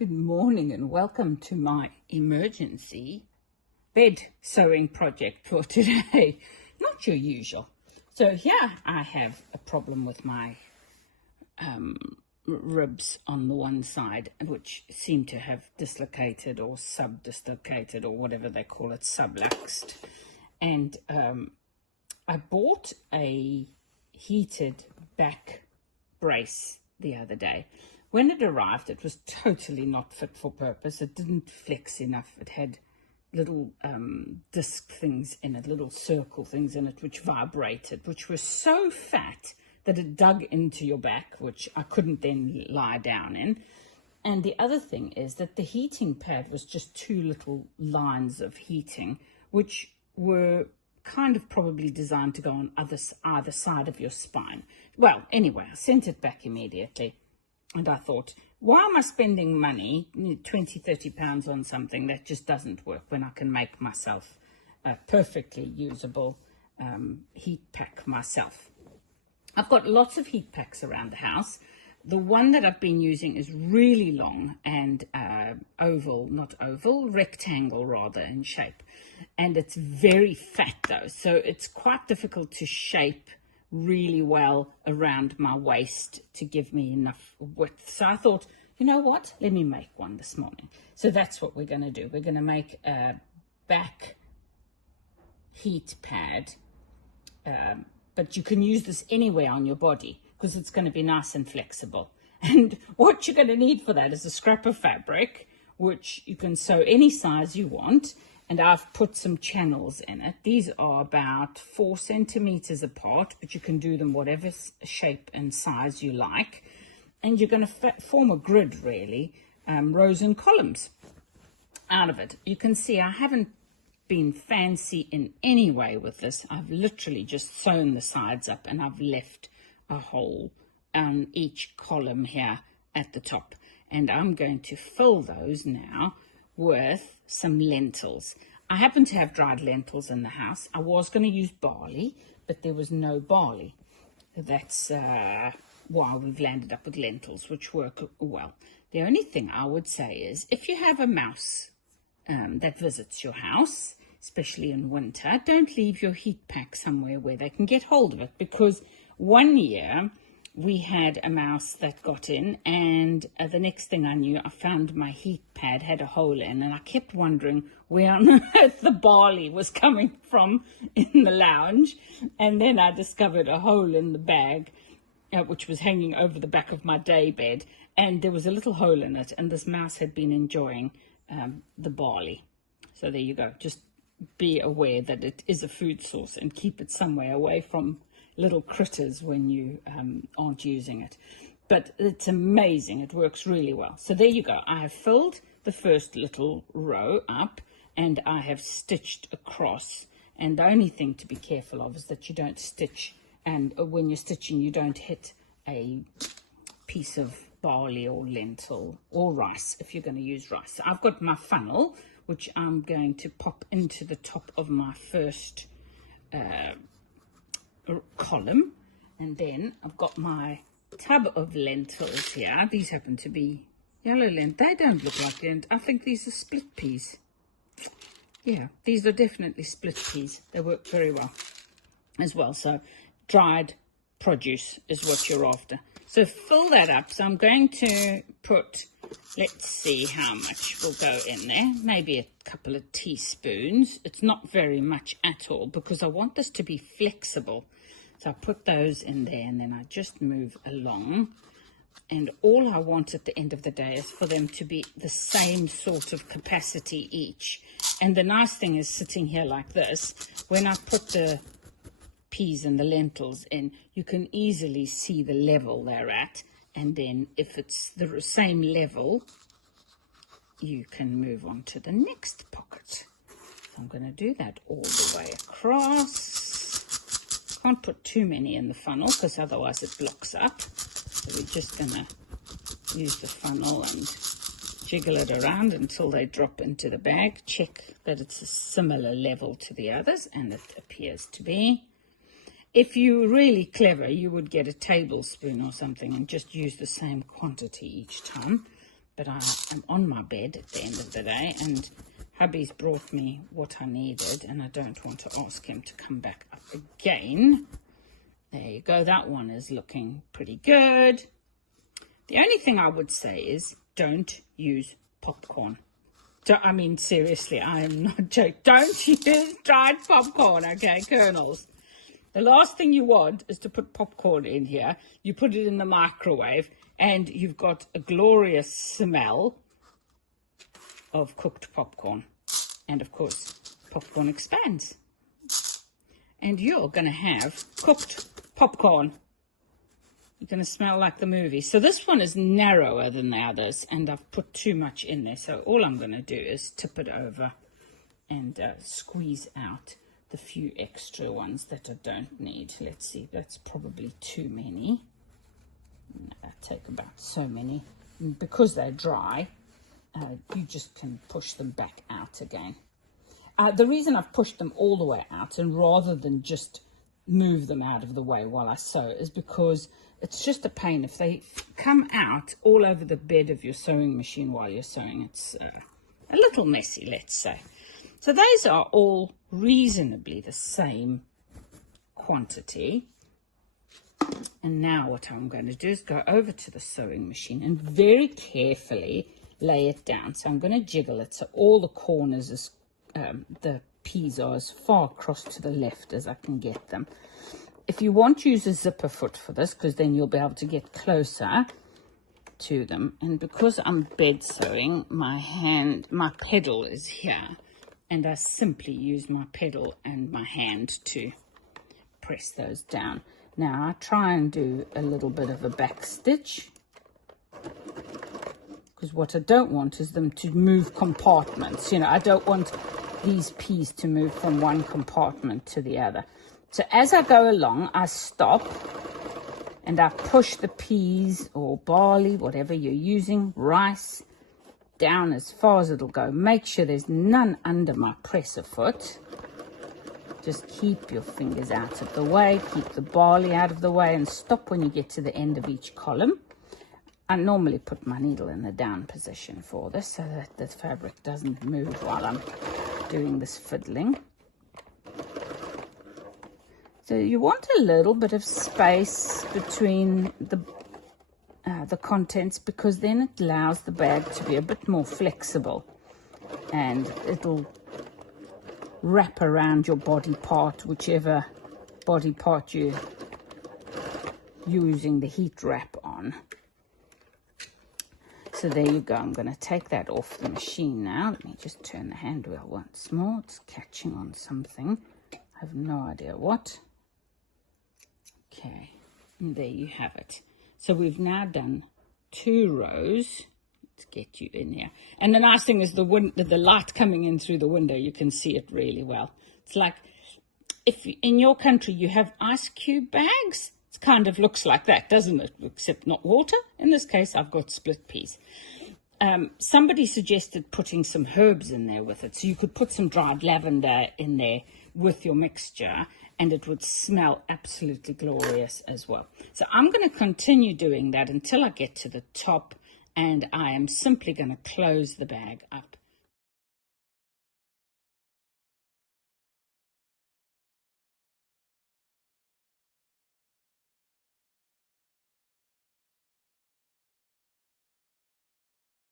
Good morning and welcome to my emergency bed sewing project for today. Not your usual. So here I have a problem with my ribs on the one side, which seem to have dislocated or sub-dislocated or whatever they call it, subluxed. And I bought a heated back brace the other day. When it arrived, it was totally not fit for purpose. It didn't flex enough. It had little disc things in it, little circle things in it, which vibrated, which were so fat that it dug into your back, which I couldn't then lie down in. And the other thing is that the heating pad was just two little lines of heating, which were kind of probably designed to go on either side of your spine. Well, anyway, I sent it back immediately. And I thought, why am I spending money, 20, 30 pounds on something that just doesn't work when I can make myself a perfectly usable heat pack myself? I've got lots of heat packs around the house. The one that I've been using is really long and rectangle rather in shape. And it's very fat though, so it's quite difficult to shape really well around my waist to give me enough width. So I thought, you know what, let me make one this morning. So that's what we're going to do. We're going to make a back heat pad, but you can use this anywhere on your body because it's going to be nice and flexible. And what you're going to need for that is a scrap of fabric, which you can sew any size you want. And I've put some channels in it. These are about 4 centimeters apart, but you can do them whatever shape and size you like. And you're going to form a grid, really, rows and columns out of it. You can see I haven't been fancy in any way with this. I've literally just sewn the sides up and I've left a hole on each column here at the top. And I'm going to fill those now with some lentils. I happen to have dried lentils in the house. I was going to use barley, but there was no barley. That's why we've landed up with lentils, which work well. The only thing I would say is if you have a mouse that visits your house, especially in winter, don't leave your heat pack somewhere where they can get hold of it, because one year we had a mouse that got in, and the next thing I knew, I found my heat pad had a hole in, and I kept wondering where on earth the barley was coming from in the lounge. And then I discovered a hole in the bag, which was hanging over the back of my day bed, and there was a little hole in it, and this mouse had been enjoying the barley. So there you go. Just be aware that it is a food source and keep it somewhere away from little critters when you aren't using it. But it's amazing. It works really well. So there you go. I have filled the first little row up and I have stitched across. And the only thing to be careful of is that you don't stitch, and when you're stitching you don't hit a piece of barley or lentil or rice if you're going to use rice. So I've got my funnel, which I'm going to pop into the top of my first column, and then I've got my tub of lentils here. These happen to be yellow lentils. They don't look like lentils. I think these are split peas. Yeah, these are definitely split peas. They work very well as well. So dried produce is what you're after. So fill that up. So I'm going to put, let's see how much will go in there. Maybe a couple of teaspoons. It's not very much at all because I want this to be flexible. So I put those in there and then I just move along. And all I want at the end of the day is for them to be the same sort of capacity each. And the nice thing is sitting here like this, when I put the peas and the lentils in, you can easily see the level they're at. And then if it's the same level, you can move on to the next pocket. So I'm going to do that all the way across. Can't put too many in the funnel because otherwise it blocks up. So we're just going to use the funnel and jiggle it around until they drop into the bag. Check that it's a similar level to the others, and it appears to be. If you're really clever, you would get a tablespoon or something and just use the same quantity each time. but I am on my bed at the end of the day, and hubby's brought me what I needed, and I don't want to ask him to come back up again. There you go. That one is looking pretty good. The only thing I would say is don't use popcorn. I mean, seriously, I am not joking. Don't use dried popcorn, okay, kernels. The last thing you want is to put popcorn in here. You put it in the microwave, and you've got a glorious smell of cooked popcorn. And, of course, popcorn expands. And you're going to have cooked popcorn. You're going to smell like the movie. So this one is narrower than the others, and I've put too much in there. So all I'm going to do is tip it over and squeeze out the few extra ones that I don't need. Let's see, that's probably too many. I take about so many. And because they're dry, you just can push them back out again. The reason I've pushed them all the way out, and rather than just move them out of the way while I sew, is because it's just a pain if they come out all over the bed of your sewing machine while you're sewing. It's a little messy, let's say. So those are all reasonably the same quantity. And now what I'm going to do is go over to the sewing machine and very carefully lay it down. So I'm going to jiggle it so all the corners, is, the peas are as far across to the left as I can get them. If you want to use a zipper foot for this, because then you'll be able to get closer to them. And because I'm bed sewing, my pedal is here. And I simply use my pedal and my hand to press those down. Now I try and do a little bit of a back stitch, because what I don't want is them to move compartments. You know, I don't want these peas to move from one compartment to the other. So as I go along, I stop and I push the peas or barley, whatever you're using, rice, down as far as it'll go. Make sure there's none under my presser foot. Just keep your fingers out of the way, keep the barley out of the way, and stop when you get to the end of each column. I normally put my needle in the down position for this so that the fabric doesn't move while I'm doing this fiddling. So you want a little bit of space between the contents, because then it allows the bag to be a bit more flexible, and it'll wrap around your body part, whichever body part you're using the heat wrap on. So there you go. I'm going to take that off the machine now. Let me just turn the hand wheel once more. It's catching on something. I have no idea what. Okay, and there you have it. So we've now done 2 rows. Let's get you in here. And the nice thing is the light coming in through the window, you can see it really well. It's like if in your country you have ice cube bags, it kind of looks like that, doesn't it? Except not water. In this case, I've got split peas. Somebody suggested putting some herbs in there with it. So you could put some dried lavender in there with your mixture, and it would smell absolutely glorious as well. So I'm going to continue doing that until I get to the top, and I am simply going to close the bag up